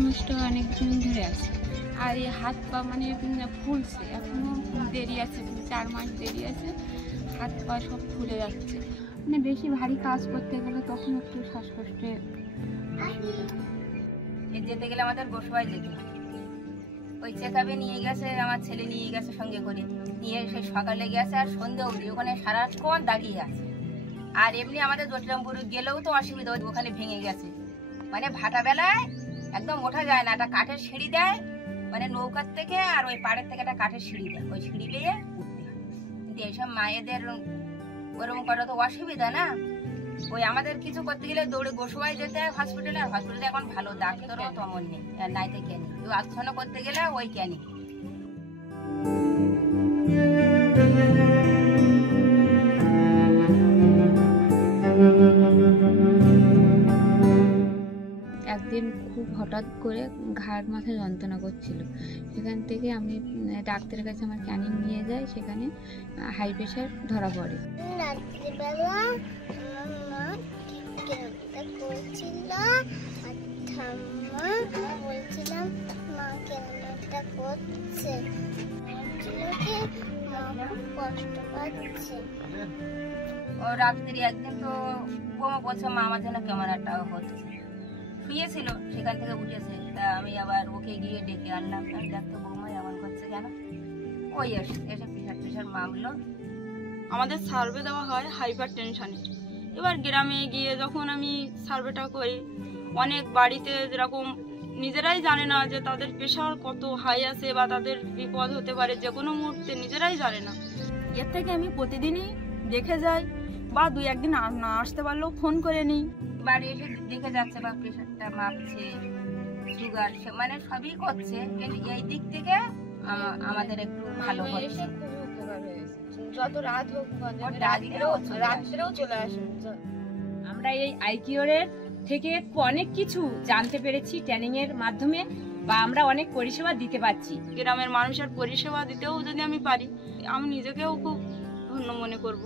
সমস্যা অনেক দিন ধরে আছে। আর এই হাত পা মানে ফুলছে, এখনো দেরি আছে, 4 মাস দেরি আছে। হাত পা সব ফুলে যাচ্ছে, মানে বেশি ভারী কাজ করতে গেলে তখন একটু শ্বাসকষ্টে যেতে গেলে আমাদের গোসাবাই যেতে হয়। ওই চেকআপে নিয়ে গেছে, আমার ছেলে নিয়ে গেছে সঙ্গে করে, নিয়ে এসে সকালে গেছে আর সন্ধ্যে অবধি ওখানে সারাক্ষণ দাঁড়িয়ে আছে। আর এমনি আমাদের জটিরামপুর গেলেও তো অসুবিধা, ওখানে ভেঙে গেছে, মানে ভাটা বেলায় একদম ওঠা যায় না। একটা কাঠের সিঁড়ি দেয়, মানে নৌকার থেকে আর ওই পাড়ের থেকে একটা কাঠের সিঁড়ি দেয়, ওই সিঁড়ি পেয়ে উঠতে হয়। কিন্তু এইসব মায়েদের ওরকম করা তো অসুবিধা না। ওই আমাদের কিছু করতে গেলে দৌড়ে গোসাবাই যেতে হয় হসপিটালে, আর হসপিটালে এখন ভালো ডাক্তারও তেমন নেই, নাইতে কেন আলোচনা করতে গেলে ওই কেন। একদিন খুব হঠাৎ করে ঘাড় মাথা যন্ত্রণা করছিল, সেখান থেকে আমি ডাক্তারের কাছে আমার ক্যানিং নিয়ে যাই, সেখানে হাই প্রেশার ধরা পড়ে। রাত্রিবেলা আমার মা কেনাকাটা করছিল, আর ঠাম্মা বলছিলাম মা কেনাকাটা করছে, মা কষ্ট পাচ্ছে। ও রাত্রি একদিন তো বোমা বলছে মা আমার জন্য কেমন একটা হচ্ছে, শুয়েছিল, সেখান থেকে উঠেছে। তা আমি আবার ওকে গিয়ে ডেকে আনলাম, দেখতো বৌমা এমন করছে কেন। ওই এসে প্রেশার মামলো। আমাদের সার্ভে দেওয়া হয় হাইপার টেনশনে। এবার গ্রামে গিয়ে যখন আমি সার্ভেটা করি, অনেক বাড়িতে যেরকম নিজেরাই জানে না যে তাদের প্রেশার কত হাই আছে বা তাদের বিপদ হতে পারে যে কোনো মুহূর্তে, নিজেরাই জানে না। এর থেকে আমি প্রতিদিনই দেখে যাই, বা 2-1 দিন না আসতে পারলেও ফোন করে নিই। বাড়ি এসে দেখে যাচ্ছে বা প্রেশারটা মাপছে, সুগার মানে সবই করছে, কিন্তু এই দিক থেকে আমাদের একটু ভালো হচ্ছে। যত রাত হোক রাত্রেও চলে আসে। আমরা এই আইকিওর থেকে অনেক কিছু জানতে পেরেছি ট্রেনিং এর মাধ্যমে, বা আমরা অনেক পরিষেবা দিতে পারছি। গ্রামের মানুষের পরিষেবা দিতেও যদি আমি পারি, আমি নিজেকেও খুব ধন্য মনে করব।